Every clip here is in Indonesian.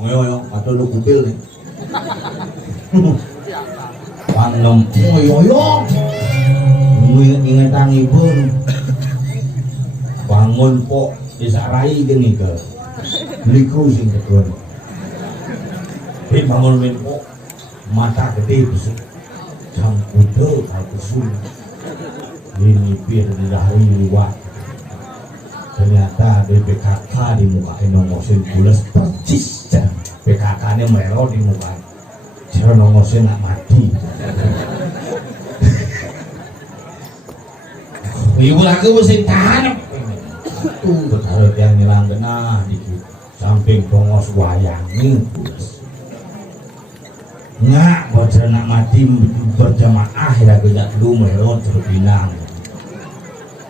Ngoyo atau lu kupil nih. Panem ngoyo. Ingetan ibu bangun po disarai gini ke liku sing kedua. Ini bangun po mata gede besar. Jam kuda aku sun. Ini biar dari liwat. Ternyata ada PKK di muka nongosin bulas percis. PKK-nya merah di muka. Cara nongosin nak mati. Ibu aku mesti tahan. Tuh berharap yang ngilang kena dikit. Samping pongos wayang nih bulas. Nggak bocor nak mati berjamaah ya tidak dulu melot terbinang.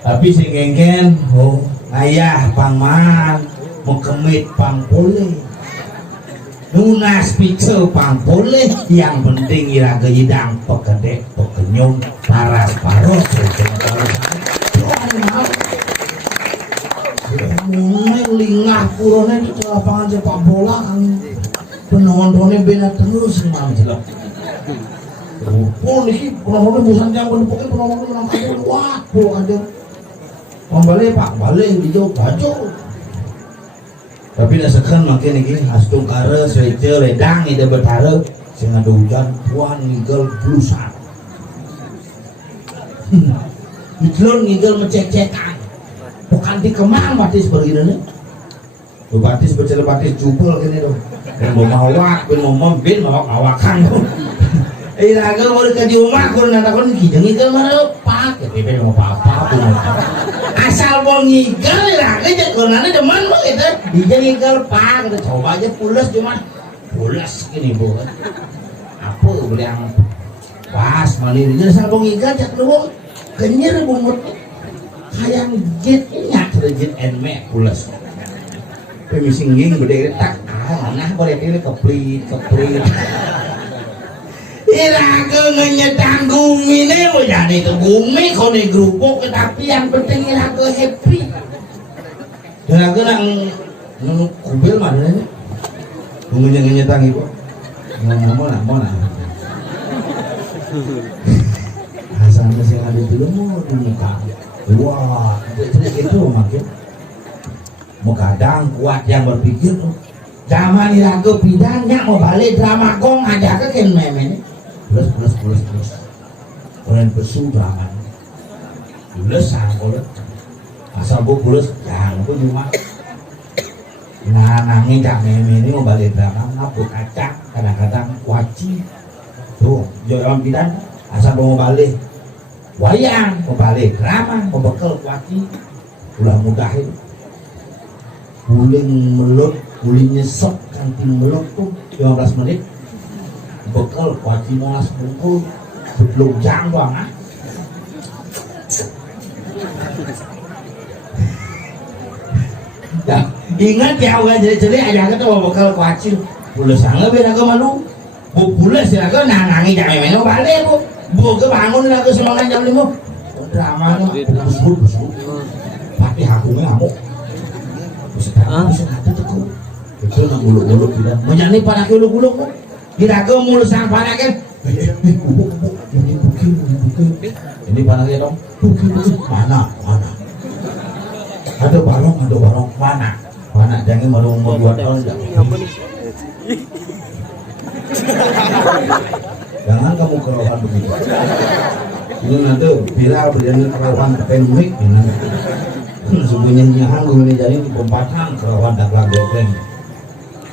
Tapi si ngengken, oh ayah pangman mau kemit pang boleh, nunas pice pang boleh. Yang penting ira gejidang pekedek pekenyum paras paros mulai lingah purone di lapangan sepak bola kan. Penontonnya beda terus memang jelas. Oh ini penontonnya bukan jam penontonnya menang aja wah pulau aja. Kembali pak balik hijau baju. Tapi dah sekarang makin ini astung kare seje ledang ide bertare sehingga ada hujan tuan ngigel blusan. Dikelon ngigel mencecekan. Bukan di kemang batis begini nih. Batis bercela batis jubel gini dong. Ben mau mawak, ben mau membin mawak mawakan tuh. Iraga mau di rumah kun nanda kun kijeng ngigel marepak. Tapi ben mau apa pun. Asal mau ngigel iraga jadi kunana demen mah gitu. Kijeng ngigel pak, kita coba aja pulas cuman pulas gini bu. Apa boleh yang pas malin jadi asal mau ngigel cak dulu kenyir bumut. Hayang jetnya terjet enme pulas. Pemising gede tak nah boleh pilih keplit iraga ngenyetang gumi nih mau jadi itu gumi kau nih grupuk tapi yang penting iraga happy iraga nang kubil mana nih guminya ngenyetang ibu mau nak asal masih ada dulu mau di muka wah itu makin mau kadang kuat yang berpikir zaman iraga pidanya mau balik drama kong aja ke ken meme plus kemudian besu drama plus sangkol asal bu plus jangan bu cuma nah nangin cak meme ini mau balik drama ngapuk acak kadang-kadang wajib tuh jalan pidan asal mau balik wayang mau balik drama mau bekal wajib udah mudah itu guling melut, guling nyesek kanting melut tuh 15 menit bekal wajib molas bungkul belum jang doang ah ya, ingat ya udah jadi aja kita mau bekal wajib pulas angga beda ke malu bu pulas ya ke nangangi jangan main balik bu ke bangun lagi semangat jam 5 drama busuk tapi hakumnya ngamuk bisa ada tuh itu nang bulu-bulu tidak menjadi pada bulu-bulu kita ke mulut sang pada kan ini panasnya dong mana ada barong mana jangan baru umur 2 tahun jangan kamu kerohan begitu ini nanti bila berjalan kerohan teknik sebenarnya nyahan gue ini jadi di pempatan kerohan daklar gopeng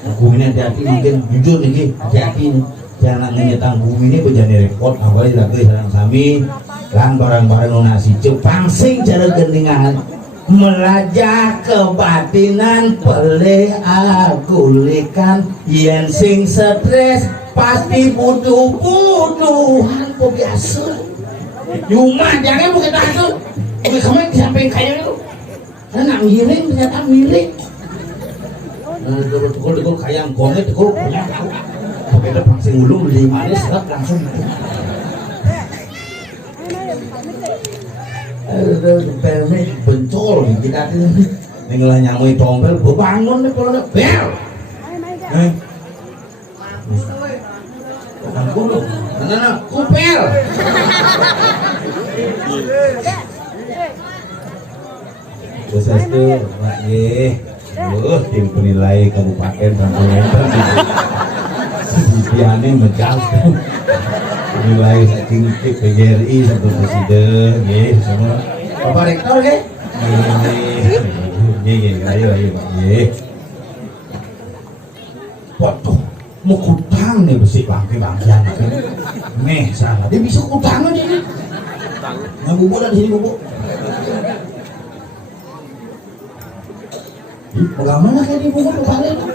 gue ini hati-hati mungkin jujur nih hati-hati jangan ngenyetang gue ini berjani repot awalnya lagi sarang sami kan barang-barang nasi Jepang sing cara gendingan melajah kebatinan pelih akulikan yen sing stres pasti butuh-butuhan kok biasa cuma jangan bukan takut oke kamu di samping kayak itu karena miring ternyata miring tukul kayak gongnya tukul punya tahu pakai depan sing ulung beli manis serap langsung Aduh, tempelnya bencol kita tuh. Nenglah nyamui tombel, bangun nih kalau bel. Nih. Angkul, mana kupel. Proses itu, Pak Ye. Tim penilai kabupaten Trangkuneter. Sisiannya menjauh. Nilai saking PGRI satu presiden, ye semua. Bapak Rektor ke? Ayo Pak Ye. Waduh, mau kutang nih besi bangke bangkian. Nih salah, dia bisa kutang aja nih. Yang bubuk dari sini bubuk. Bagaimana kayak di bubuk kepala itu?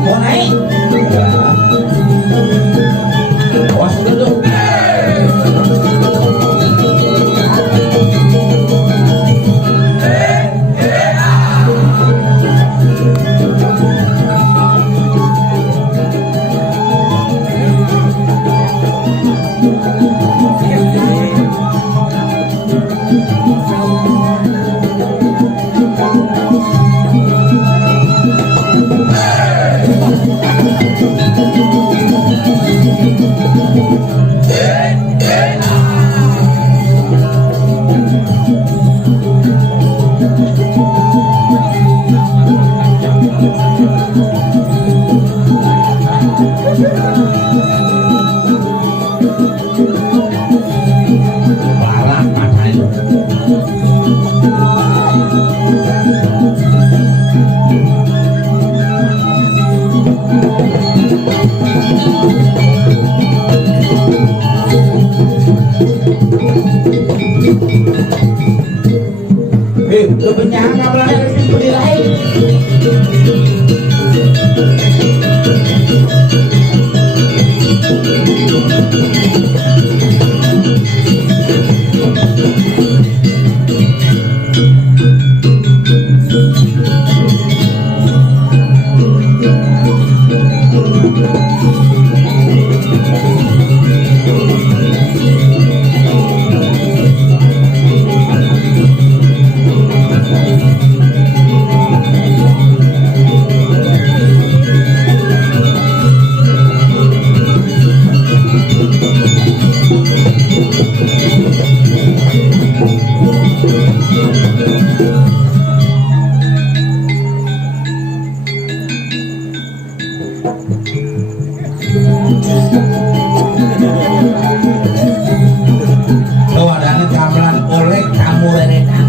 Mau naik? Awas dulu. Kebenyang ngapain penilai? Tawarannya gamelan oleh kamu renekan.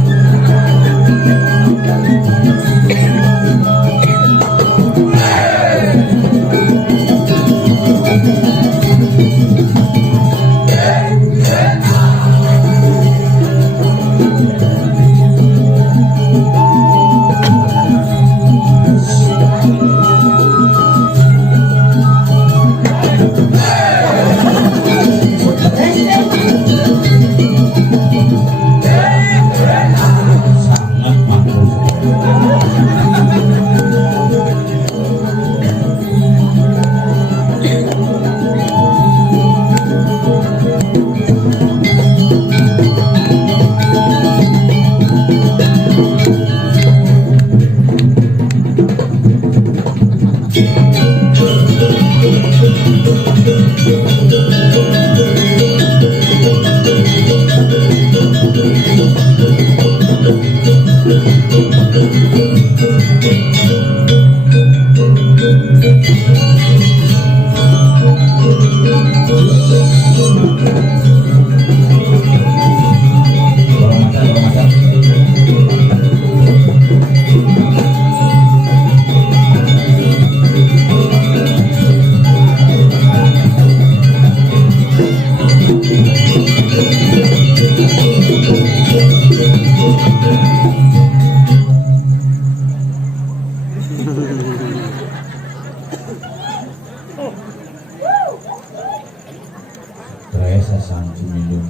Teresa Santi minum.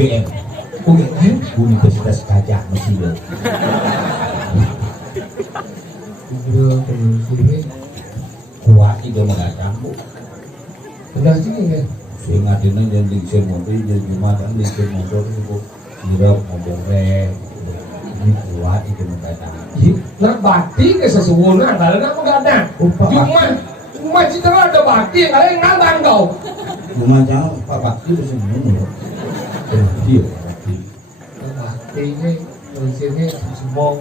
UGM. UGM Universitas Gajah Mada. Kuat itu mengadang bu. Benar sih ya. Sing ngadene yen dingsen motor yen dimakan dingsen motor itu kira mobil rek. Ini kuat itu mengadang. Nah bakti ke sesungguhnya kalau nak mengadang. Cuma citra ada bakti kalau yang ngadang kau. Cuma jangan Pak Bakti itu semua. Iya Bakti. Bakti ini sini semua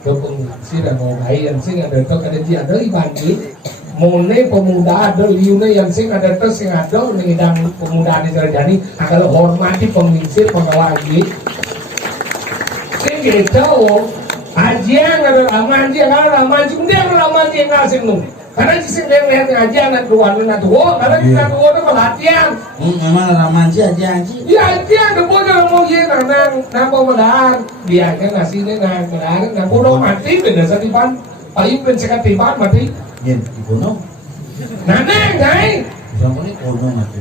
ke pengungsi dan mau bayi yang sing ada tu kada dia ada ibadi. Mone pemuda ada liune yang sing ada tu sing ada ngidang pemuda ni terjadi. Kalau hormati pengungsi pengawali. Sing gitu. Ajian ada raman dia kalau raman dia raman dia ngasih nu. Karena sing lihat ajian nak keluar nak tua, karena kita tua tu pelatihan. Memang raman dia ajian. Ya ajian tu pun kalau mau ye nang pemuda dia kan ngasih ni nang pemuda nang bodoh mati benar setipan. Paling pencegat tiban mati. Yen ikono. Nanang kai. Siapa ni kono mati?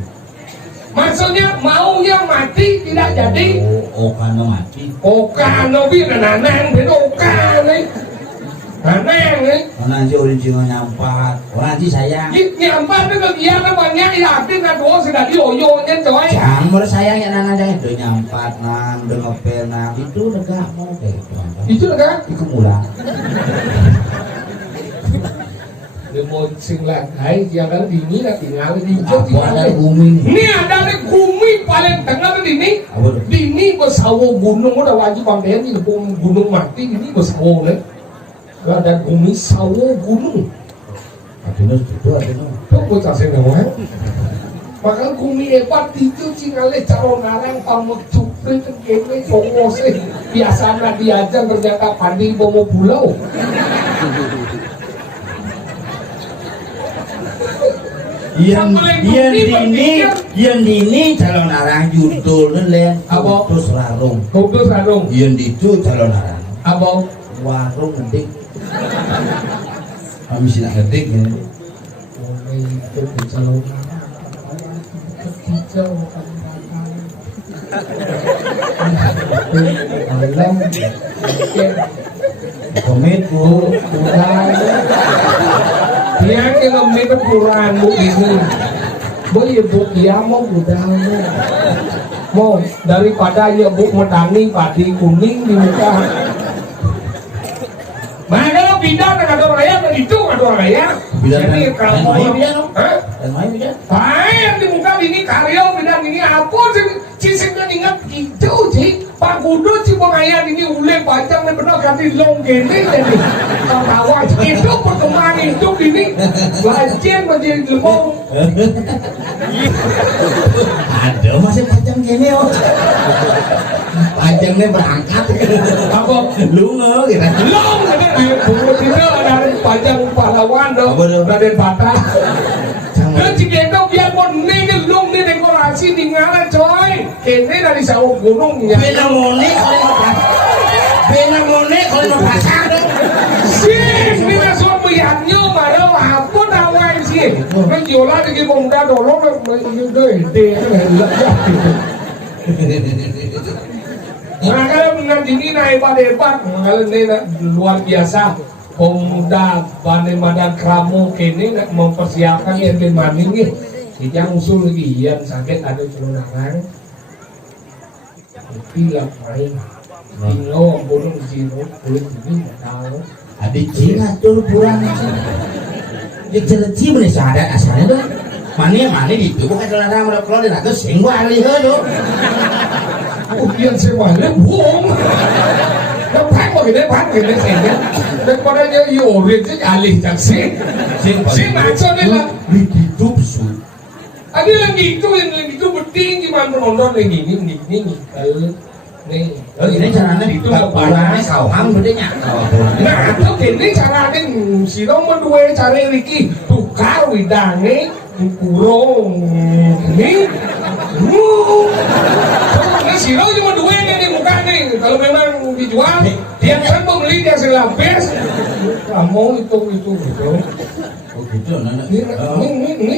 Maksudnya maunya mati tidak jadi. Oh karena mati. Okano bi nanang ben okane. Nanang ni. Orang si original nyampat, orang si sayang. Nyampat tu dia kan banyak yakin nak dua sudah dioyo nya coy. Jangan menurut sayang ya nana jangan itu nyampat nang, ngepel nang itu lega mau kayak itu kan? Itu murah. Dia mau sing lantai, dia kan dini nak tinggal di Apa ada bumi ni? Ni ada bumi paling tengah tu dini. Dini bersawo gunung udah wajib pantai ni gunung mati ini bersawo ni. Ada bumi sawo gunung. Aduh itu aduh. Tuh bocah sing ngomong. Maka bumi hebat itu cingale calon narang pamutu itu kene pongose biasa nak diajar ternyata pandi bomo pulau. Yang dini calon arang judul len apa terus larung. Kudus larung. Yang itu calon arang. Apa Warung ngedik. Kami sih nak ngedik ya. itu calon hijau malam Komit bu. dia ke komit puran bu ini bu ibu dia mau budal mau daripada ya bu medangi padi kuning di muka. Nah kalau bidang ada orang raya itu ada orang raya. Jadi kalau bidang, baik di muka ini karya bidang ini apa sih cisingnya ingat itu sih Pak Kudu sih pengayaan ini uleng panjang dan benar ganti long gini jadi tawa itu perkembangan hidup ini lancen menjadi lemong. Ada masih panjang gini oh. Panjangnya berangkat. Apa Lunga gitu. long bulu itu ada panjang pahlawan dong Raden Bata. Dan jika itu biar pun ini lung ini dekorasi di ngana coy. Ini dari sawah gunung ya. Benamone kalau mau pasang dong. Sih, ini masuk melihatnya baru apa nawai sih. Menjual di pemuda dulu itu ide. Nah kalau nanti ini naik hebat, kalau ini luar biasa. Pemuda Bandai Madan Kramo kini nak mempersiapkan yang maning ni. Kita usul lagi yang sakit ada celunangan. Bila main, tinggal burung jiru kulit ini tahu. Adik Cina tuh kurang sih. Dia cerci boleh sadar asalnya tuh. Mana itu bukan celana mereka kalau dia nak singgung ahli halo. Ujian semuanya bohong. Nó phát một cái đấy phát cái đấy thành nhá. Nó có đây nhớ yêu riêng chứ alih chẳng xin. Xin mà cho nên là hidup su. Ada lagi itu penting gimana menonton lagi ini. Nih. Ini caranya itu barangnya sawang berarti nyakal. Nah, itu ini caranya si dong berdua cara Ricky tukar widangnya kurung ini. Si dong cuma dua nih mukanya. Kalau memang dijual, dia kan pembeli dia selapis. Kamu itu gitu. Oh gitu, Ini.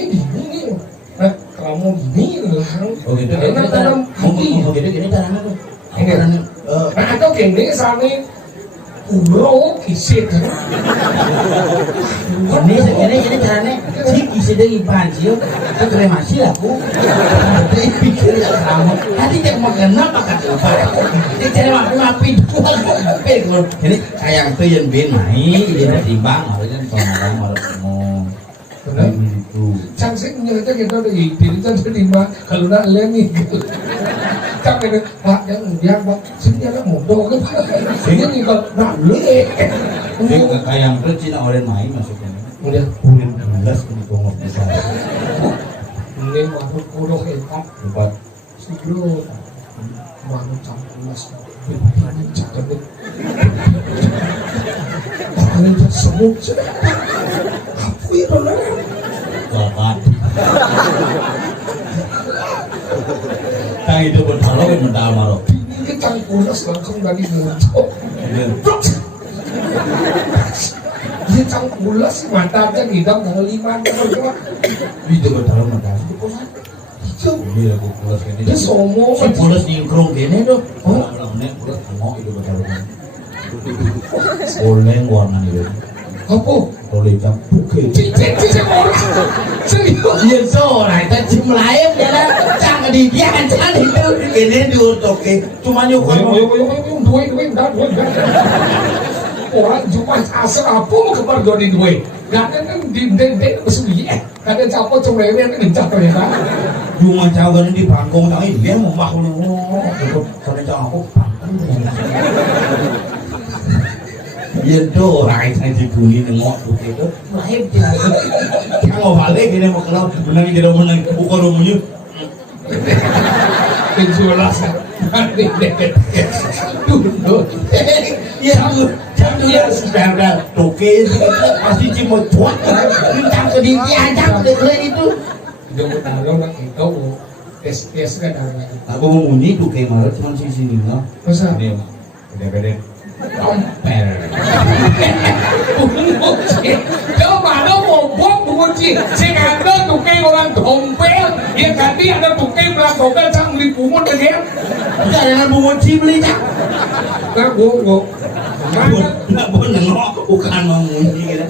Nah, kamu gini lah. Oh gitu. Karena tanam hati. Oh gitu gini caranya tuh. Ini nah atau gini sana uro kisit. Ini caranya sih kisit dari panci, itu kremasi aku. Tapi pikir ya kamu, tadi dia mau kenapa kata apa? Ini cara mapi dua. Ini kayak tuh yang bin main, dia timbang, harusnya sama mau. Cantik nyata kita dari diri cantik lima kalau nak lemi tak kena pak yang pak sini ada motor ke sini kalau nak le kayak tuh Cina orang main maksudnya udah kulit belas untuk ngopi saya ini makhluk kodok empat sebelum makhluk campuras ini cakep deh orang itu semut apa itu lah bapak tang itu bertaruh yang mendalam ini campuras langsung dari muncul dia campuras matanya hitam tanggal 5 itu bertaruh mendalam hijau iya aku pulas ini dia somo si pulas nyingkrong gini tuh oh ini pulas mau itu bertaruh oleng warna itu apa oleh campur cincin orang serius iya soalnya kita cim lain ya lah jangan dibiarkan jangan itu ini diutoke cuma nyukur dua orang cuma asal apa mau kebar dua gak ada kan di besugi kadang capek cuma lewe kan dincap ternyata cuma jauh kan di panggung tapi dia mau makhluk itu kadang jauh aku panggung itu rakyat saya dibunyi nengok begitu lahir dia kalau balik ini mau kenal menang tidak menang bukan rumahnya penjualan dulu ya jatuh ya sudah toke pasti cuma cuak minta ke diri aja ke itu jangan taruh nak itu tes kan ada aku mau bunyi toke malah cuma sini lah masa ini beda tompel kalau mana mau buat bunyi sehingga ada toke orang tompel ya ganti ada toke belah tompel sang beli bungut dia tidak ada bunyi belinya kan gua nggak boleh nengok bukan mau bunyi gitu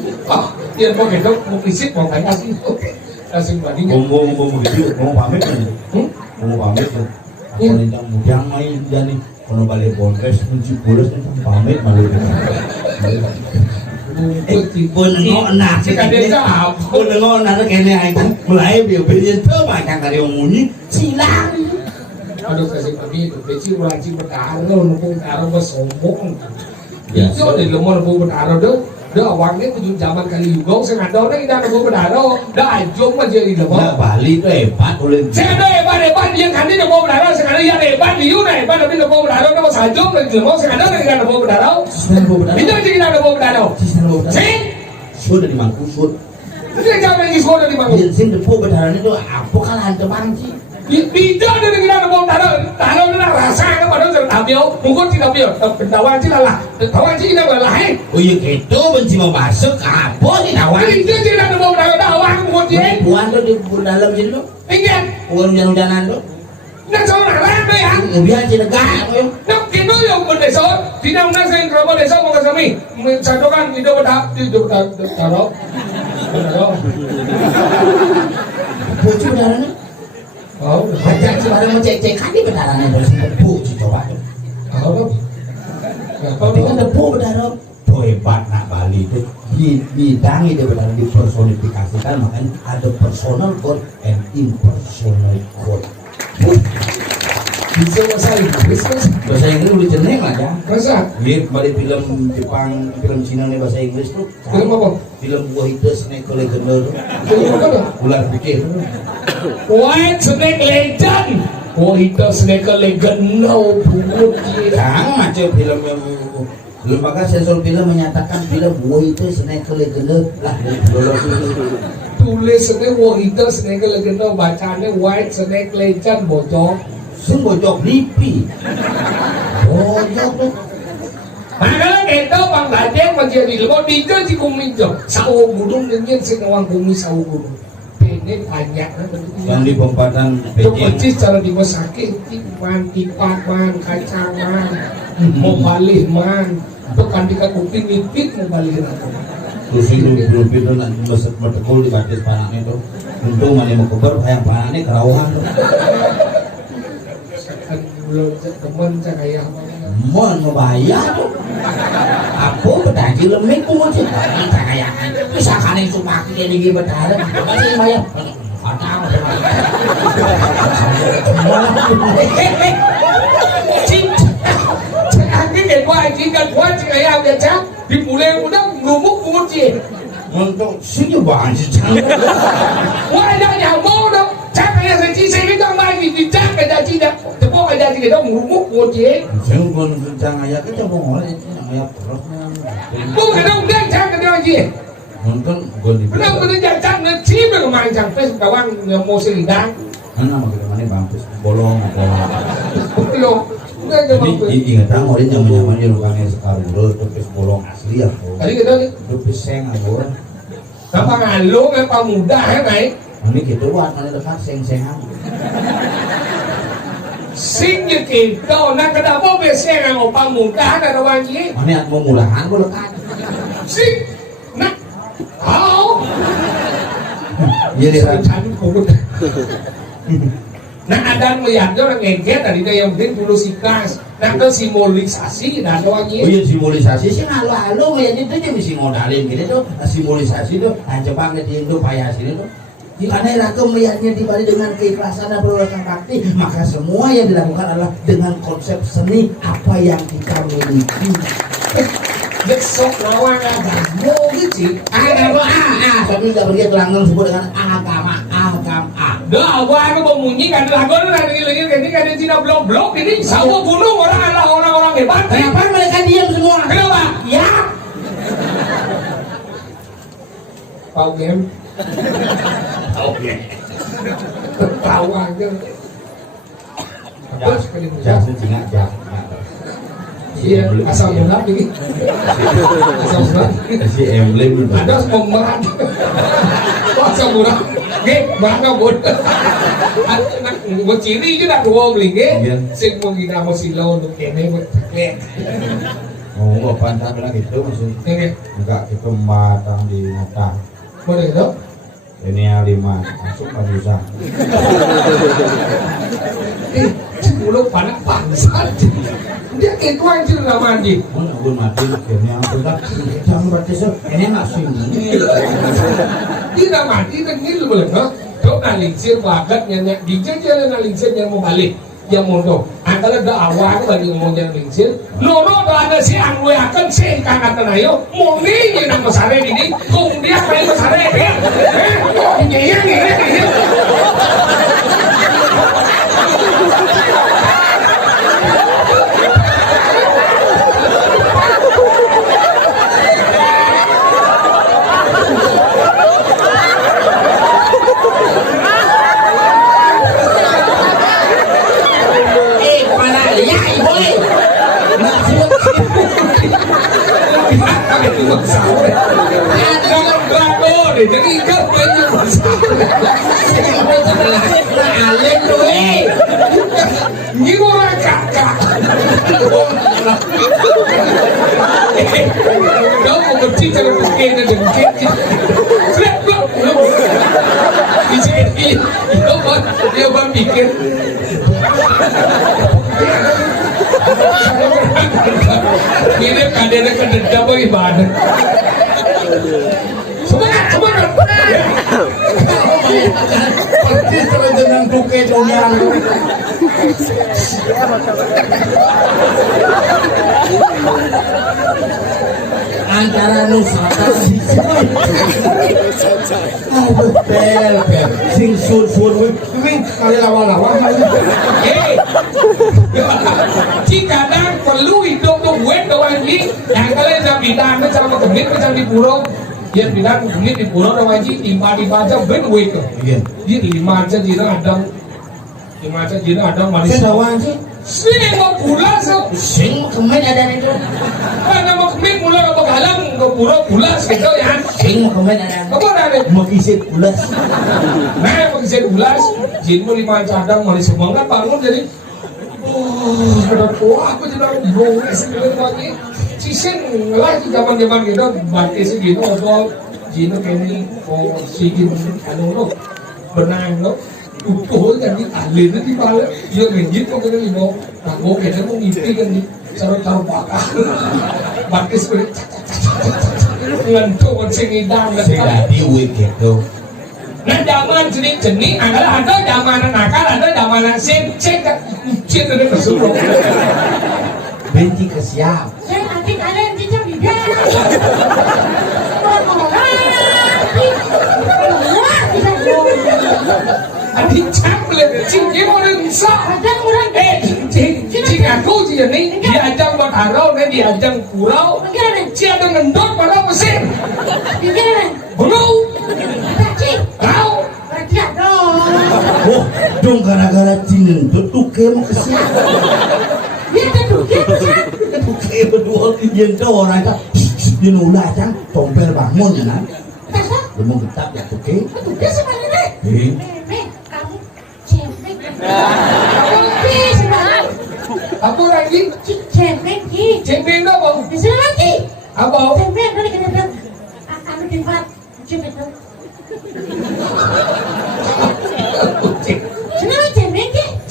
dia mau gitu mau visit mau tanya sih langsung bandingin mau gitu mau pamit kan mau pamit kan aku nentang mudang main dia nih kalau balik polres kunci polres kan pamit malu pun nengok nak pun nengok nak kene aja mulai biar tuh macam kali yang bunyi silang aduh kasih kami itu kecil wajib bertaruh nunggu bertaruh bersombong itu dari lemah nunggu bertaruh dah awalnya tujuh zaman kali juga saya ada orang yang nunggu bertaruh dah ajong aja di lemah Bali itu hebat boleh saya ada hebat dia kan dia nunggu bertaruh sekarang yang hebat dia hebat tapi nunggu bertaruh nama sajong dari lemah saya ada orang yang nunggu bertaruh itu aja kita nunggu bertaruh sih sudah di mangkuk sudah dia jangan lagi sudah di mangkuk sing depo bertaruh itu apa kalian teman sih tidak ada kita nunggu taruh itu rasa kan pada tertampil mungkin tidak tampil tawaran sih lah tawaran sih kita berlahi oh iya gitu benci mau masuk apa sih tawaran itu tidak nunggu tawaran mungkin buan tuh di dalam sini tuh ingat hujan-hujanan tuh nak seorang lain deh ya biar sih negara nak kita yang berdesa tidak nak saya kerana desa mau kami mencatatkan hidup taruh bocor darahnya oh hajat sebarang mau cek-cek kan di bedarannya terus debu coba oh tapi kan debu berdarah tuh hebat nak Bali itu di bidang itu berdarah dipersonifikasikan makanya ada personal code and impersonal code bisa bahasa Inggris kan bahasa Inggris udah jeneng lah ya masa lihat balik film Jepang film Cina nih bahasa Inggris tuh film apa film Buah Hitam Snake Legend film apa ular pikir White Snake Legend Buah Hitam Snake Legend no bungut jangan macam film yang lembaga sensor film menyatakan film Buah Hitam Snake Legend lah lolos itu tulisannya Buah Hitam Snake Legend bacanya White Snake Legend bocor sing bocok lipi bocok tuh makanya kita bang Lajeng menjadi lemah tiga si kuming jauh sawo gudung dengan si nawang bumi sawo gudung ini ini banyak yang di Pempatan itu Beijing percis cara di sakit man kipat man kacang man mau balik man itu kan di kuping nipit mau balik terus itu itu nanti mesut bertekul di batis panaknya itu untung mana mau keber yang panaknya kerawang kan belum temen saya kayak mau bayar aku berdaji lemik ku mau cerita kayak bisa kan itu pakai kayak gini berdarah kasih bayar fatal cái ngày qua chỉ cần quá chị ấy ao đẹp chắc thì phụ lên cũng đang ngủ múc cũng muốn gì untuk sini bahan secang ngoài ra nhà mô đâu chắc cái này chỉ xây cái trong mai thì chắc cái đó chỉ đẹp thì có cái đó thì cái đó ngủ múc của chị saya pun secang aja kita mau ngoleh ayah perutnya có cái đó đang chắc cái đó gì nonton gue di nó bây giờ chắc nó chỉ được mà chẳng phải cả quan mô xây đang mana mau kita mana bampus bolong atau belum jadi ingat tahu ini namanya lukanya sekarang dulu tepis bolong asli ya tadi kita nih tepis seng anggur apa ngalu apa muda ya này ini gitu buat mana dekat seng-sengan sinh như kỳ đâu nó cái đó bố về xe là một bằng muda là đâu anh gì mana mau murahan gue dekat sinh nó hảo jadi Cari kurut. Nah ada melihat orang ngeket tadi dia yang penting dulu sikas. Nah itu simbolisasi dan doanya. oh iya simbolisasi sih lalu ya itu dia mesti modalin gitu tuh simbolisasi tuh coba ke di Indo payah sini tuh karena raka melihatnya dibalik dengan keikhlasan dan perbuatan bakti maka semua yang dilakukan adalah dengan konsep seni apa yang kita miliki Besok lawan agama gitu. agama tapi nggak pergi langsung sebut dengan agama Dah awal itu membunyikan lagu itu lagi kan di Cina blok-blok ini semua gunung orang hebat. kenapa mereka diam semua Kenapa? ya Tahu game? oke Tahu aja. Terus kali jangan singa iya asal mulak ini. Asal mulak. si emblem Ada pemeran. Asal mulak. Ghét bán nó buồn một chỉ đi chứ đặt đồ mình ghét sinh một nghìn nào một xì lô được kèm hay một kẹt oh pantat bilang gitu maksudnya enggak itu matang di mata mau được đâu ini yang 5 masuk nggak bisa lúc phản sát dia kayak tuan chứ làm ăn gì gue mati akhirnya bentar jangan berarti ini nggak sih dia nggak mati kan gitu boleh no chỗ nào linh siêu và cất nhận nhận đi trước chứ là linh siêu nhận một bài lịch yang mau tuh antara ada awal bagi mau yang linh siêu no tuh ada si angwe akan si kakak tenayo mau nih yang besar ini cùng dia main besar ini ini để cho đi cấp với như một sao lên đuôi như nó cả đó một chi cho một kia là đừng chết chứ flip flop đi chơi đi đâu có yêu ban bị kia ini kadang kedendam ibadah semangat persis terjenang tuke dunia antara Nusantara bel sing sur wing kali lawan jika kadang perlu hidup tuh wet doang ini yang kalian jam bintang sama kemit macam di pulau dia bilang kemit di pulau doang ini timpa aja ben wet dia 5 aja dia ada 5 aja dia ada manis doang sih sing mau pulang so sing kemit ada itu mana mau kemit pulang apa galang ke pura bulas gitu ya. Sing mau komen ada. Apa ada? Mau kisit ulas. Nah, pakai ulas, jin mau 5 cadang, mau semangat bangun jadi. Oh, udah tua aku jadi bingung sebenarnya lagi. Cisin lah di zaman-zaman gitu, batis gitu atau jin kini oh sigin anu lo benang lo. Utuh kan di ahli di balik, dia menjit kok kena lino, aku kena mau ngimpi kan di taruh bakal, batis beri, ngantuk sing idam Sing dadi wicked tuh. Nah zaman jenis adalah ada zaman nakal, ada zaman sing cek ada kesuruh. Benci ke siap. Saya nanti kalian tidak bisa. Adik camble, cing orang bisa. Cing aku cing ni diajang buat harau, ni diajang kurau. Cing ada ngendot pada mesin. Belum. Tahu. Oh, dong gara-gara cing tuke mau ke siap. Tuke berdua yang do orang kan. Dia nulah kan, tompel bangun kan. Dia mau getap ya tuke. Apa lagi? Cemeng apa? Apa?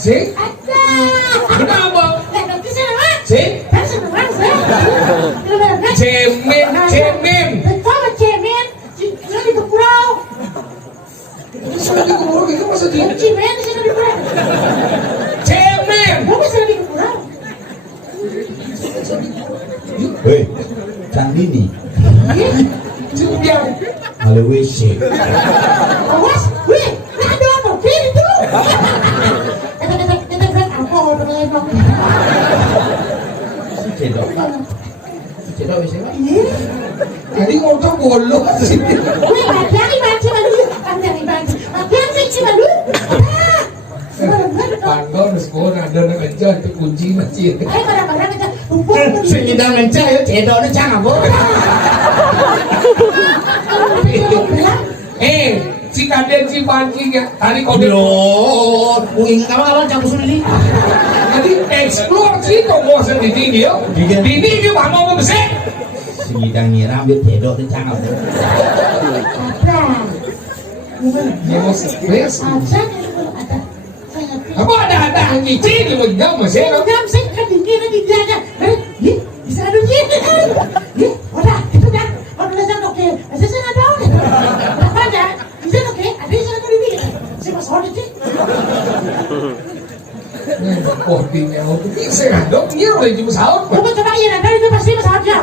Sing? Kenapa? Sing? Cemen. Sudah dikubur itu maksudnya? Cemen. Hei, candi nih. Jubiang. Kalau WC. Awas, wih, ada apa? Pilih itu. Cedok. Cedok WC kan? Tadi ngomong bolong sih. Wih, hati-hati banci malu. Hati-hati banci. Hati-hati malu. Pandor sekolah ada nak kerja itu kunci masjid. Ayo barang-barang kita kumpul. Sing ngidam mencah ya cedok ni cang apa? Si kaden si pancing ya. Tadi kau Yo, uing kawan-kawan cang usul ini. tadi explore sih kau mau sendiri dia. Ini dia mau besar. Sing ngidam nyiram dia cedok ni cang apa? Dia mau stres. Ada. Apa ada ngicil dia mau jam masih. Jam saya kan dikira di jaga. Bisa ada dia. Udah, itu dah. Udah jam oke. Saya ada. Apa aja? Bisa oke. Ada yang ada di sini. Saya masuk di sini. Oh tinggal itu bisa dong dia boleh jemput sahur. Coba ya, nanti itu pasti masuk aja.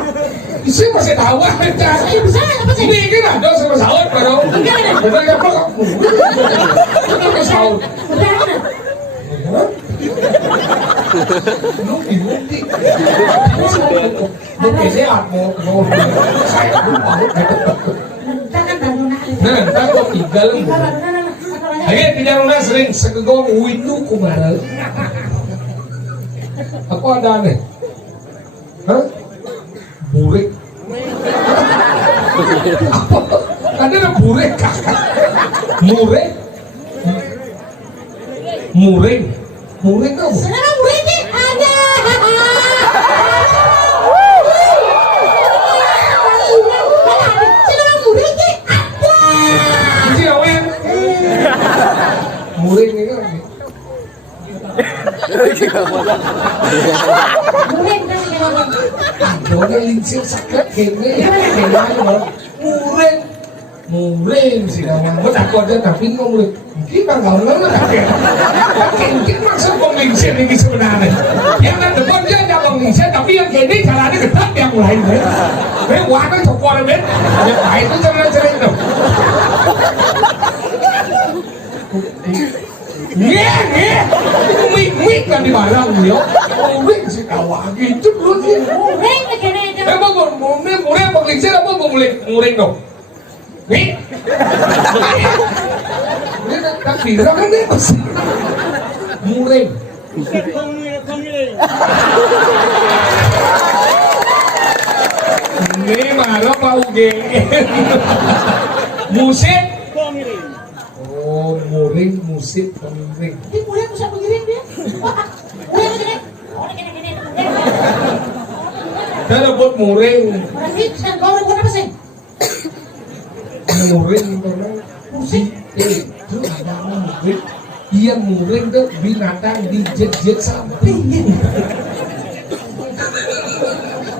Bisa masih tahu aja. Bisa apa sih? Ini kan ada sama sahur baru. Betul ya pak? Betul sahur. Udah mana? Bukti. Bukti sehat mau saya lupa. Jangan baru nak. Nah, tak kok tinggal. Ayo tidak pernah sering segegong windu kumaral. Aku ada aneh. Hah? Burik. Apa? Ada burik kakak. Muring. Muring. Muring apa? Sekarang murid ni ada. Sekarang murid ni ada. Ini awen. Muring ini kan. Murid dah sekarang. Ada lincir sakit kene. Muring sih kawan. Aku ada tapi ngomong kita nggak ngerti kakek. Mungkin maksud penglingsir ini sebenarnya. Yang ada depan dia ada penglingsir tapi yang kene caranya ketat yang lain. Warna coklat bet. Ya itu cara-cara itu. Iya. Mik kan di barang dia. Muring sih kawan gitu loh dia. Murid ni kena ada. Muring penglingsir apa muring dong? Nih, ini tak bilang kan dia masih muring. Ini marah Pak Uge. Musik. Oh, muring musik pengiring. Ini mulai bisa pengiring dia. Wah, mulai gini. Oh, gini. Saya buat muring. Berarti sekarang kau buat apa sih? Muring itu Musik. itu ada muring. Iya muring tuh binatang dijet-jet samping.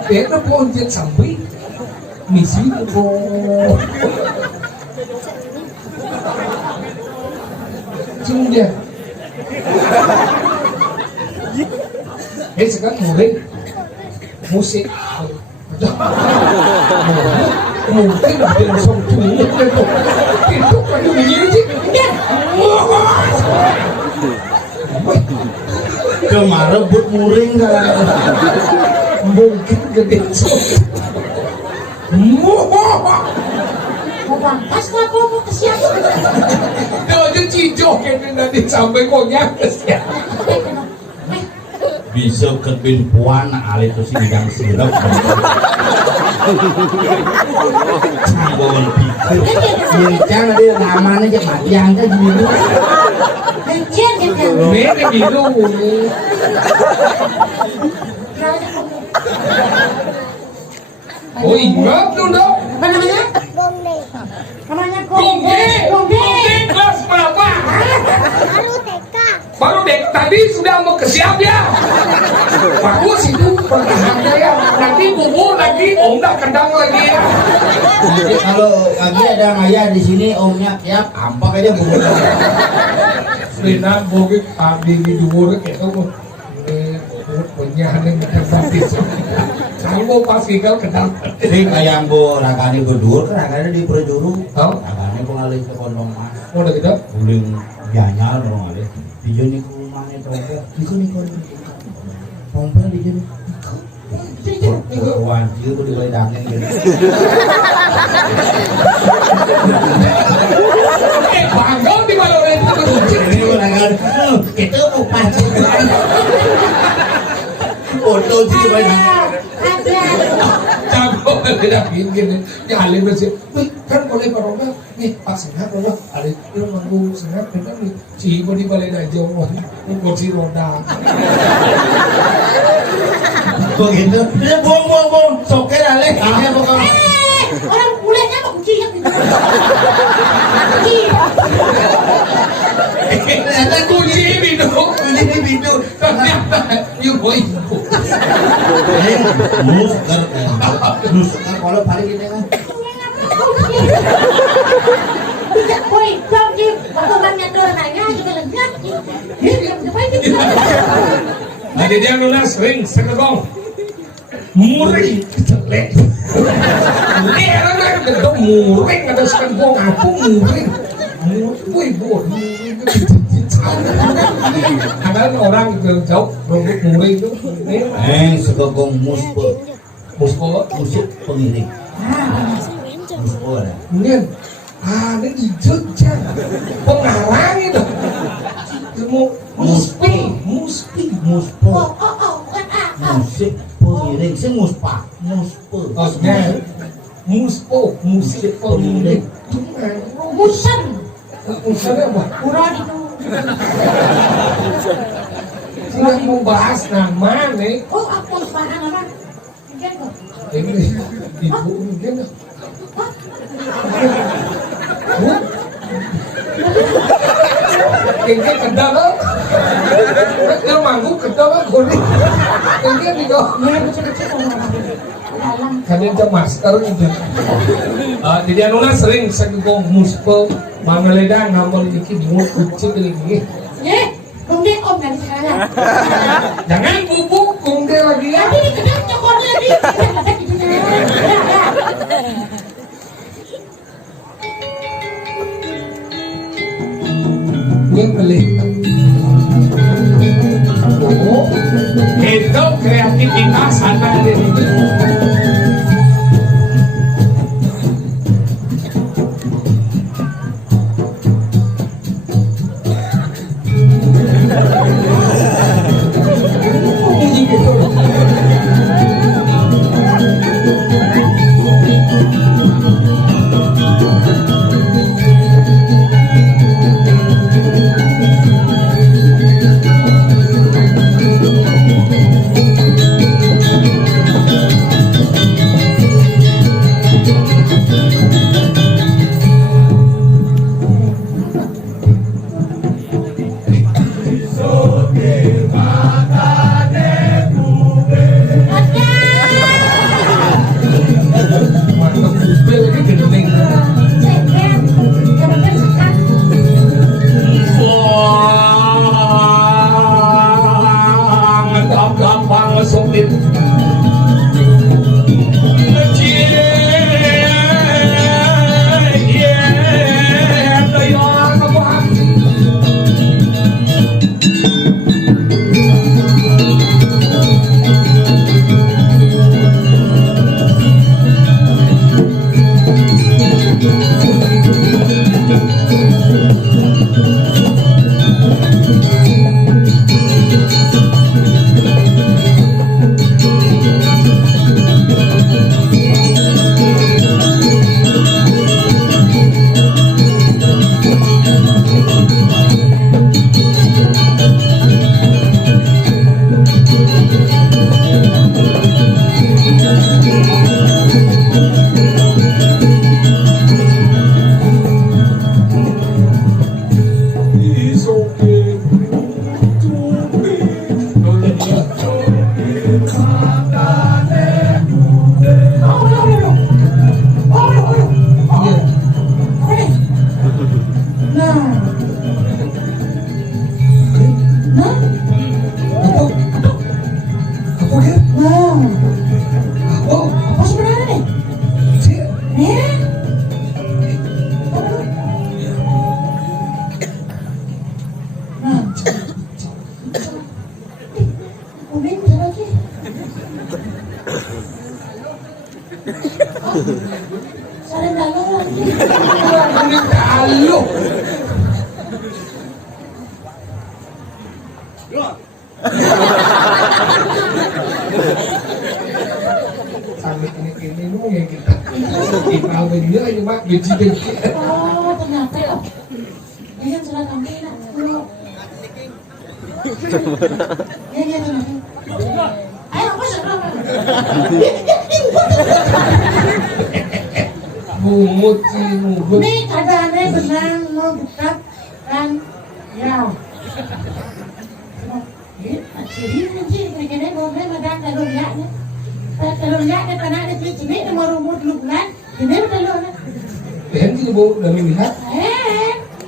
Itu pun jet samping. Misi itu. Cuma dia. Sekarang muring musik. Mungkin dia langsung tunggu itu kayak begini sih. Kemarin buat muring kan. Mungkin gede sok. Mau bangkas kok aku mau ke siapa? Dia aja cijoh kayaknya nanti sampai konyak ke siapa. Bisa kebin puan alih itu sih yang sedap. Canggung pikir. Yang dia namanya aja mati yang kan gini. Kencing gitu. Ini gitu. Oh ingat tuh dong. Apa namanya? Namanya Gongge. Gongge kelas berapa? Baru dek tadi sudah mau ke siap ya. Bagus itu pertahankan ya. Nanti bubur lagi, om dah kendang lagi ya. Jadi kalau lagi ada Maya di sini omnya tiap ampak aja bubur. Rina bogit tadi di bubur itu punya yang terbatis. Kamu pasti kau kendang. Jadi kayak bu rakani berdur, rakani di perjuru. Oh, Rakani pengalih ke kondong mas. mau udah gitu? Uling bianyal dong alih. Di sini ke rumahnya tompel. Ikut tompel di sini. Wajib tuh di dangeng gitu. Bangga di mana orang itu? Ini orang itu upah sih. Foto sih banyak. Jago tidak gini, jalan bersih. Kan boleh corona, nih Pak Sengat corona, ada itu nunggu Sengat kan nih, cibo di balai dajo, kursi roda. Begitu, dia buang, soker aleh, kayaknya bukan. Orang kulitnya mau kucing gitu. Ada kunci bidu, ternyata yuk boy. Nusker kalau paling gini kan. Tidak boleh dong di potongannya dornanya juga lenyap. Nanti dia lunas sering segong. Muring jelek. Ini orang gedung muring ada segong aku muring. Muring boy. Kadang orang jauh rambut muring itu. Segogong muspe musik pengiring. Muspe ada. Kemudian ada hijau kan pengarang itu. Muspi. Muspe. Musik pengiring sing muspa. Muspe. Maksudnya musik pengiring. Rumusan. Urusannya apa? Kurang itu. Sudah mau bahas nama nih. Oh, aku paham apa? Mungkin kok. Ini ibu mungkin. Kayaknya kedal kan? Dia manggung kedal kan? Kayaknya nih kok. Iya, kecil-kecil dalam. Kalian jam master gitu. Jadi anuna sering segong muspe mameledang namun dikit mulut kucing lagi. Ye, kongde om dari sekarang. Jangan bubuk kongde lagi ya. Nanti dikedap nyokor lagi. Ada gitu ya. Yang beli. Oh, itu kreativitas anak ini. Oh, ternyata ya. Yang sudah kami nak dulu. Ya, ternyata. Ayo, apa sih? Mungut sih, mungut. Ini keadaannya benang mau dekat kan ya. Jadi nanti begini boleh madang kalau lihatnya. Kalau lihatnya tanah di sini nomor rumah lubulan, ini betul loh. Yang sih bu, udah lihat.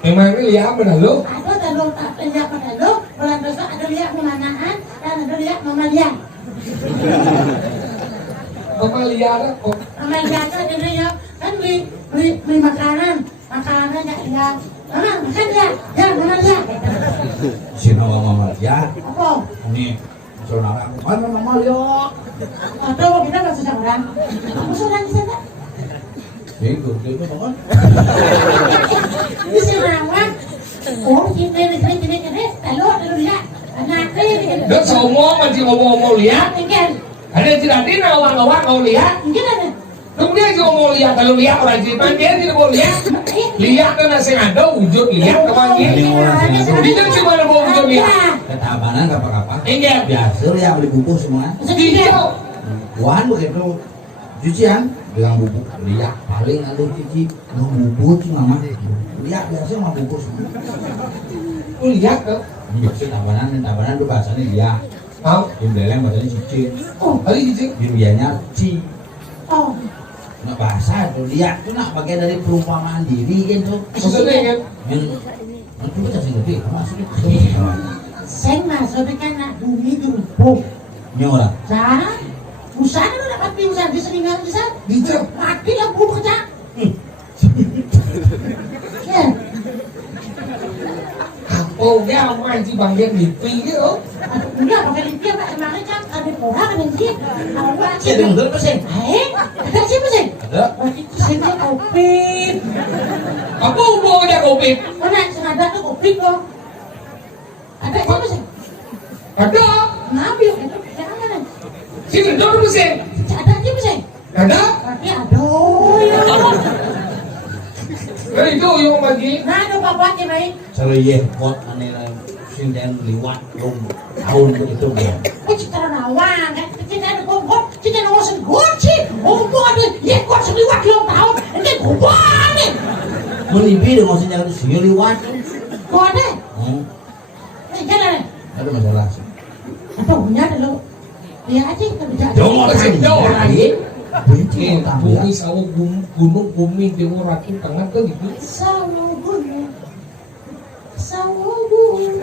Memang ini lihat benar lo. Ada telur tak lihat pada lo. Bulan besok ada lihat memanaan dan ada lihat mamalia. Mamalia lah kok. Mamalia kan jadi ya kan beli makanan nggak lihat. Mama makan ya mamalia. Sino mama ya. Apa? Ini saudara aku. Mana mama lihat? Atau kita nggak susah orang. Kamu seorang di sana. Itu banget. Di sana orang. Oh, kita ini, telur lihat. Anak ini. Dan semua masih ngomong lihat. Tinggal. Ada tidak di awang-awang mau lihat. Mungkin ada. Kemudian juga mau lihat kalau lihat orang Jepang dia tidak mau lihat. Lihat kan nasi ada wujud lihat kemana? Itu cuma ada wujud lihat. Ketabanan nggak apa-apa. Enggak. Biasa ya beli bubuk semua. Hijau. Wan begitu cucian bilang bubuk lihat paling ada cuci mau bubuk sih mama lihat biasa mah bubuk semua. Lihat kan? Biasa tabanan tuh bahasanya lihat. Mau? Yang beleng bahasanya cuci. Oh, kali hijau. Biayanya ci. Oh. Nah bahasa tuh lihat tuh nak bagian dari perumpamaan diri kan tuh. Maksudnya kan? Nanti kita sih ngerti, maksudnya. Saya masuk kan nak bumi dulu. Nyora. Sana, usahanya lu dapat usaha di sini nggak bisa. Hijau. Mati lah bulu kerja. Ya. Oh, dia orang di bagian lipi gitu. Enggak pakai dia pak emangnya kan ada orang ada yang dia. Kalau gua Saya dengar pesan. ada siapa sih? Ada. Waktu itu saya kopit. Apa hubungannya kopi? Mana senada tuh kopit kok. Ada siapa sih? Ada. Ngambil itu jangan. Sini dulu mesin. Ada siapa sih? Ada. Tapi aduh ya. Itu yang lagi. Nah, ada bapaknya baik. Kalau iya kot aneh sing dan liwat rum tahun begitu ya. Oh, cita nawang kan? Cita ada kompor, cita nawasin goci. Oh, ada ya kot seliwat long tahun. Ini kompor nih. Menipi dengan sinyal sing liwat. Kok ada? Jalan. Ada masalah sih. Apa punya ada lo? Lihat aja kita bicara. Dong lagi. Benci Bumi sawah gunung bumi dewa ratu tengah ke gitu. Sawah gunung. Sawah gunung.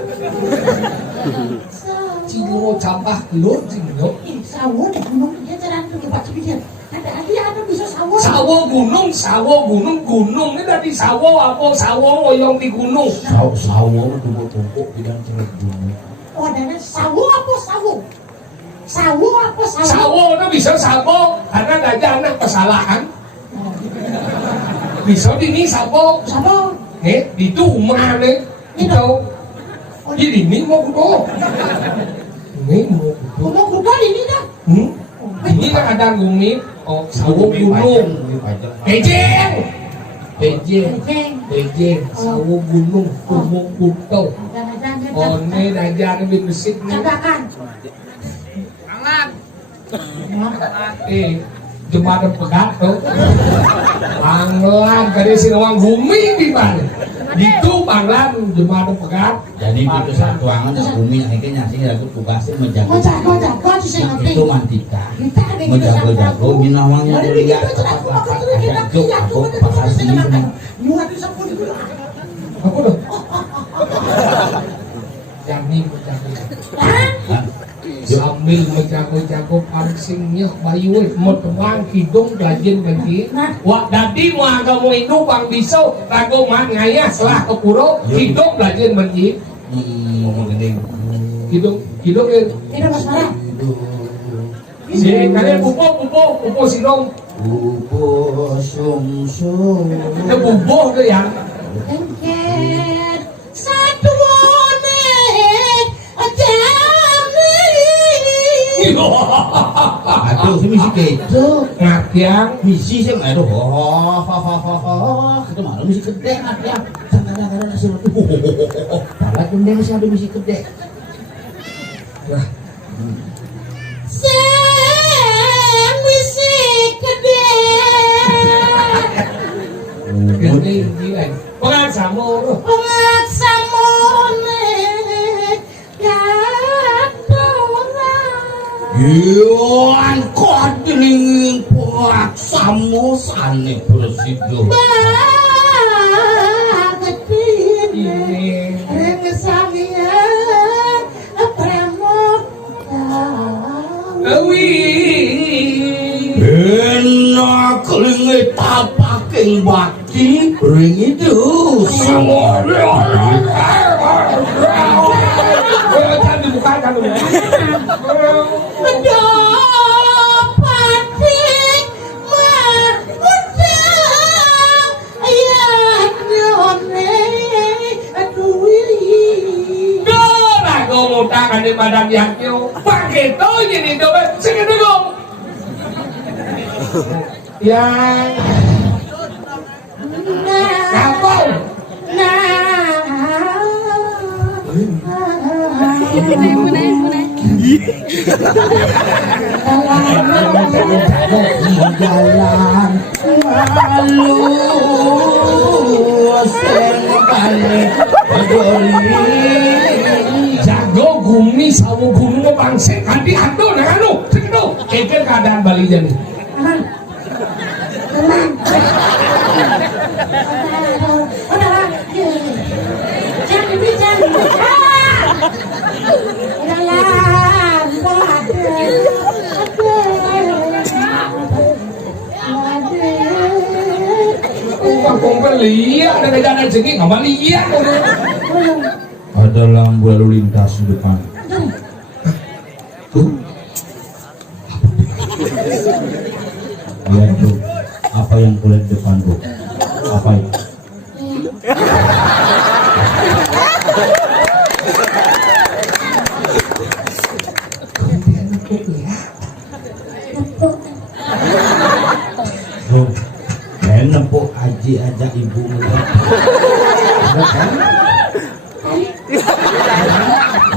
Cingro campah telur cingro. Sawah di gunung dia jalan tuh cepat pikir. Ada bisa sawah. Sawah gunung ini dari sawah apa sawah yang di gunung. Sawah tumpuk-tumpuk bidang cerut gunung. Oh, ada sawah apa sawah? Sawah apa sawah? Sawah itu bisa sawah karena gak ada anak kesalahan. Bisa ini sawah. Sawah. Di rumah nih. Itu. Jadi ini mau kudo. Ini mau kudo. Ngomong kuda ini dah. Ini kan ada bumi. Oh, sawah gunung. Pejeng. Sawah gunung. Gunung kudo. Oh, ini aja nih musik nih. Cabakan. cuma ada pegat tuh panglan kade sinawang bumi di mana itu panglan cuma ada pegat jadi itu satuangan bumi akhirnya sih aku tugasnya menjaga yang itu mantika menjaga-jaga binawangnya dilihat lapak-lapak ada itu aku pasal sini aku tuh jami menjaga sambil menjago-jago pangsingnya bayu mau temang kidung gajin bagi wak dadi mau kamu itu bang biso rago mah ngaya selah ke puro kidung gajin bagi ngomong gede kidung Tidak masalah. si kalian pupo sinong bubo sum itu bubo tuh ya Engket satu aduh si misi kejo ngakyang misi sih aduh kita malah misi gede ngakyang kadang-kadang nasi roti pala gendeng sih ada misi gede nah gede gila pengat samo Yuan kok dingin puak samosan nih presido. Enak kelingi tapaking bakti ring itu sama. Jangan dibuka kan tangan di badan yakyo pakai to jadi dobe segede dong yang kapal jalan malu sekali jago gumi sawo gunung bangse andi ando nah anu segitu keke keadaan Bali jadi Kung lihat ada jalan jengking nggak lihat ada lampu lalu lintas di depan. Lihat tuh apa yang kulihat di depan tuh apa itu? Tuh, nempuk aji aja ibu melihat. Ada kan?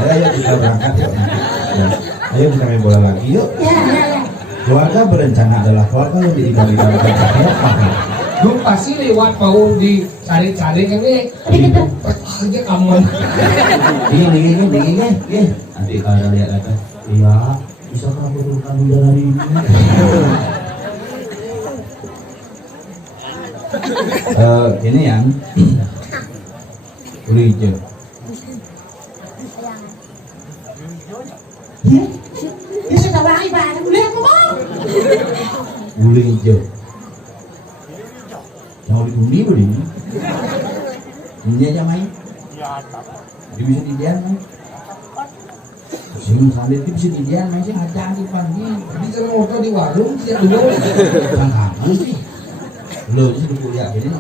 Ayo kita berangkat ya. Ayo kita main bola lagi yuk. Keluarga berencana adalah keluarga yang diidam-idamkan. Lu pasti lewat mau dicari-cari ini aja kamu Dingin. Nanti kalau lihat aja. Iya, bisa kamu turunkan udara hari ini. Ini yang hijau. Ya sudah lari banget, boleh aku mau. Uli hijau. Mau diundi boleh? Ini aja main. Dia bisa didian main. Sing sambil itu bisa didian main sih ngajak di pagi. di motor di warung sih dulu Kan aman sih. Lo sih kuliah gini.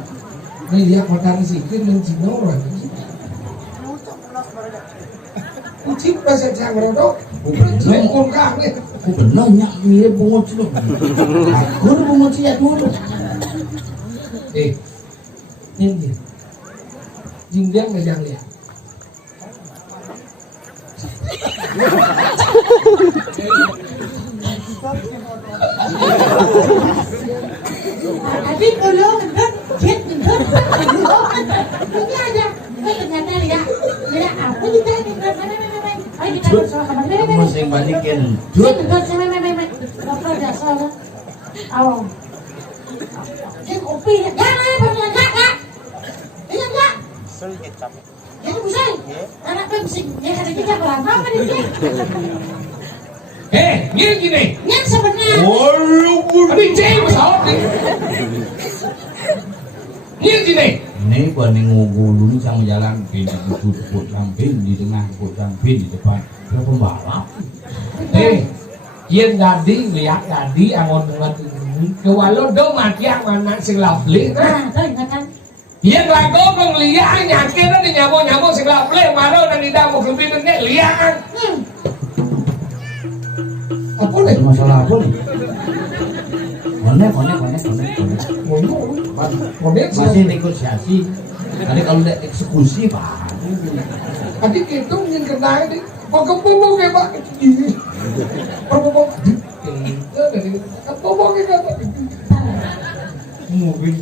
nih dia kotak sikit mencino lagi kucing bahasa Jawa dong kucing kulkas nih Aku bener nyak mirip bungut sih. Aku bungut sih ya dulu. ini dia ngejang dia Tadi belum gendut, jet gendut. Ini aja. Ternyata ya. Ya aku juga gendut. Ayo kita bersama kamar. Masing balikin. Jet gendut sama meme. Dokter jasa. Awang. Jet kopi. Jangan enggak. Iya enggak. Ya bisa. Anak gue bisa. Ya kada kita berantem kan ini. Nghiêng gì này? Nhắc sebenarnya. Ở bên trên mà sao đi? Nghiêng gì này? Ini buat ngulu sama jalan pin di samping di tengah samping di depan. Ada pembalap. Yên gadi lihat gadi angon dengan kewalo do matiang mana sing lovely Nah, tuh ingatan. Yên là có con lihat nhà kia đó đi nhà mô sing lovely mà đâu đang đi đâu một cái pin này lihat. Apa nih? Masalah apa nih? Konek. Masih negosiasi. Tadi kalau udah eksekusi pak. Adik itu ingin kena ini. Pokok kayak pak. Pokok. Dari pokok kayak pak. Mobil.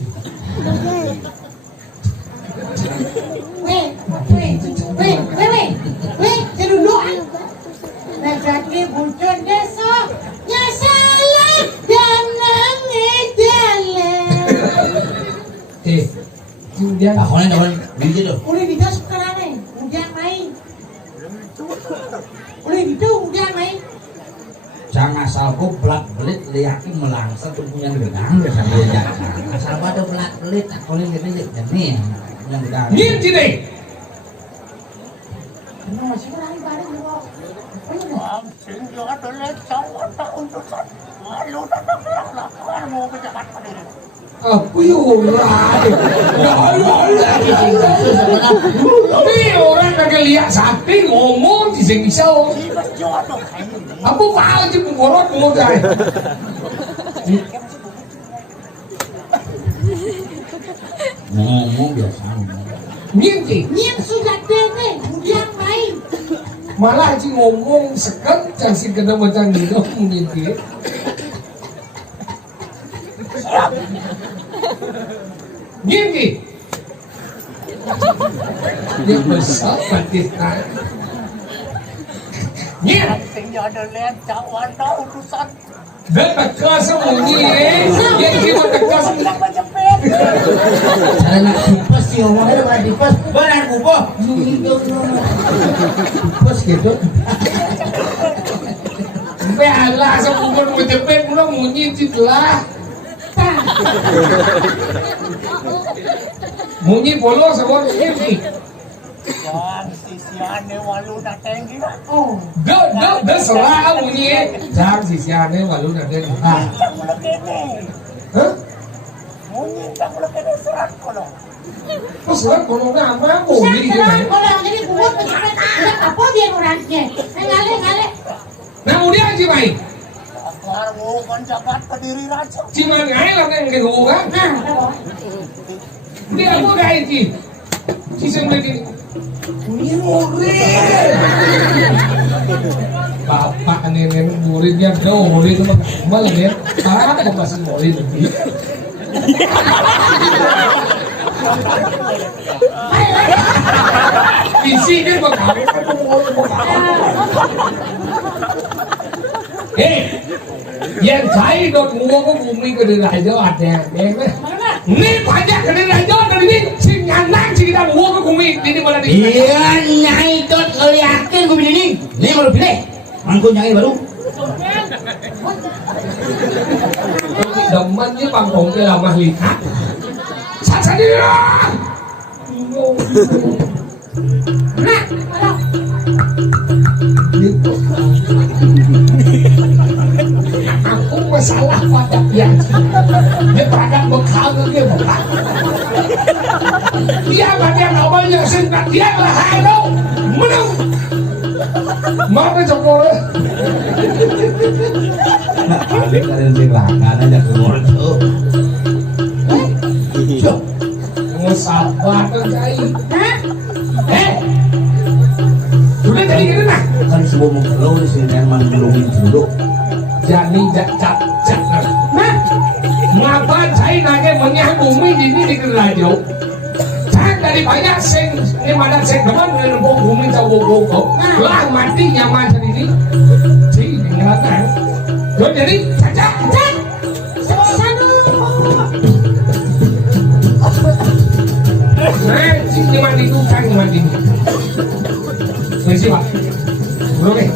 Weh, celuloan. Nah, jadi buncun desa. Ya salah dan ngejalan. Kemudian Tahunnya biji tuh. Udah gitu sekarang nih, hujan main. Udah gitu hujan main. Jangan asal kok belak belit liatin melangsat tuh punya gedang ya sampai jangan. Asal pada belak belit aku lihat ini nih yang gedang. nghiêng gì này? Nah, sekarang bareng dulu. Sing yo ada lecau ada untuk lalu datang lah mau ke Jakarta ini. Aku orang. Ini orang kagak lihat sapi ngomong di sini bisa. Jodoh kayak Apa mau aja pengorot mau dai. Ngomong biasa. Nghiêng gì? Nyem sudah dene, hujan main. Malah aja ngomong sekat jangan kena macam ni dong nghiêng gì. Nghiêng gì? Dia besar Pakistan. Nghiêng. sing yo ada lecau ada urusan Dan tegas sembunyi, yang kita tegas. yang menjepit. Cara nak tipes sih ngomongnya pada tipes. Benar kupo. Tipes gitu. Biarlah sembunyi menjepit, mula munyi lah. Munyi polos semua ini. Yang sisiane walu nak tinggi lah. Oh, Dah serah munyi. Jangan sisiannya walau nanti. Tak boleh kene. Hah? Munyi tak boleh kene serat kalau. Pesan kalau nama munyi sekarang gimana? kalau jadi buat pejabat, udah apa dia orangnya? Ngale. Nah kemudian aja main. Kalau penjabat Kediri Raja. Cuma ngai lah yang kehukuman. Nah, apa? Dia apa kayak ini? Sisa lagi. Bapak nenek muridnya jauh murid itu malah ya. Parah aku masih murid. Isi kan bakal. Yang saya dot mua có bumi cái đường này do ada, em ấy. Ini pajak cái đường này do dari ini si nyanang si kita mua cái bumi ini mana di? Iya nyai tot ngeliatin gue begini. Ini baru pilih. Mangku nyai baru. Demen với bằng bụng cái lòng mà lihat. Sát đi lah. Nah, kalau Gitu. Aku masalah pada dia. Dia pada bekal dia bekal. Dia pada namanya singkat dia lah halo. Menang. Mana cokol? Balik dari sing lakan aja ke ngorjo. Cok. Sabar kan cai. nah, Udah jadi gini nah. Kan sebelum kalau di sini emang belum dulu. Jani jat. Mak, Ngapa China ke menyah bumi ini di radio? Cak dari banyak sing ini mana sing depan dengan bumi tahu boko. Lah mati nyaman sendiri. Cing ngelakan. Jadi cak. Nah, cing nyaman itu kan nyaman ini. Mesti pak. Oke.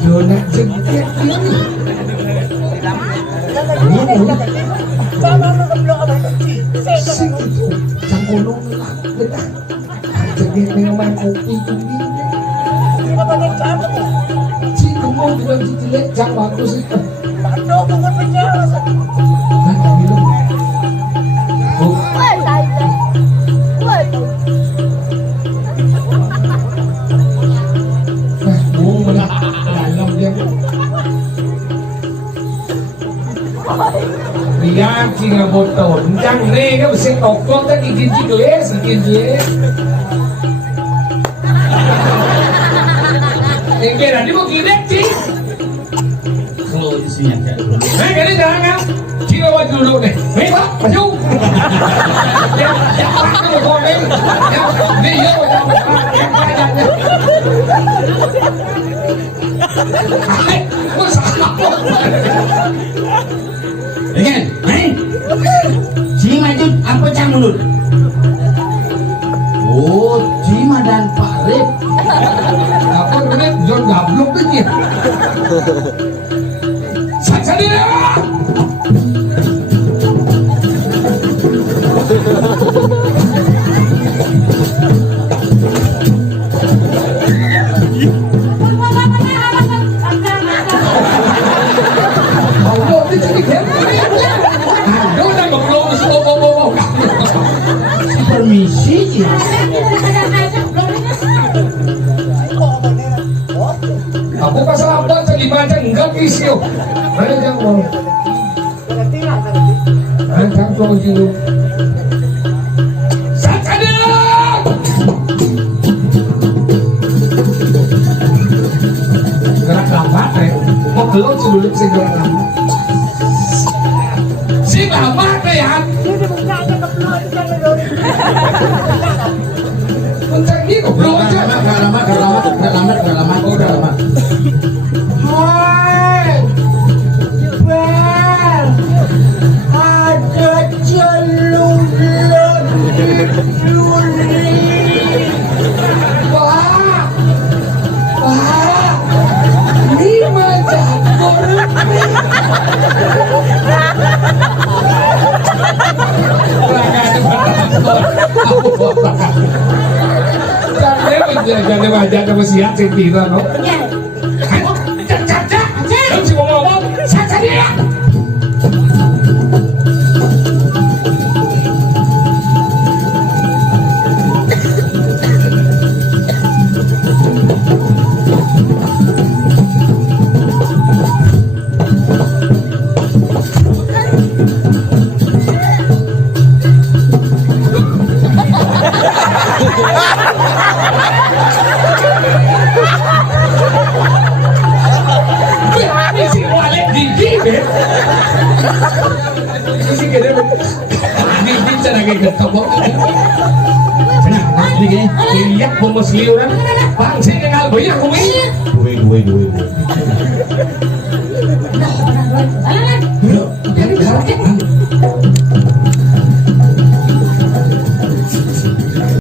Donat jengket ini. Sing itu cangkono lah benar. Jengket memang kopi kuning. Cing ngomong dengan cilik jang bagus itu. Dia kira botol, jangan ni kan mesti tokong tak ikin jelas. Yang nanti mau kira sih. Kalau isinya kayak dulu. Kali jangan kan, kira wajib dulu deh. Pak, maju. Ya, apa tu kau ni? Ni yo yang kaya. Dengan, Cima itu apa cang mulut? Oh, Cima dan Pak Rip. Apa ni? John gablok tu dia. Saksa dia. Permisi ya. Aku pasal apa tadi baca enggak kisio. Mana yang mau? Angkat kau dulu. Sakada. Gerak lambat mau keluar dulu segera lambat. Si lambat ya. Bentar ini goblok aja. Gak lama. hai, Bel, ada celur luri. Wah, ini macam jangan wajah kamu siap sendiri no. Cak. Kamu cuma ngomong saja. Lihat bungkus liuran, bangsi kenal banyak kumi. Gue.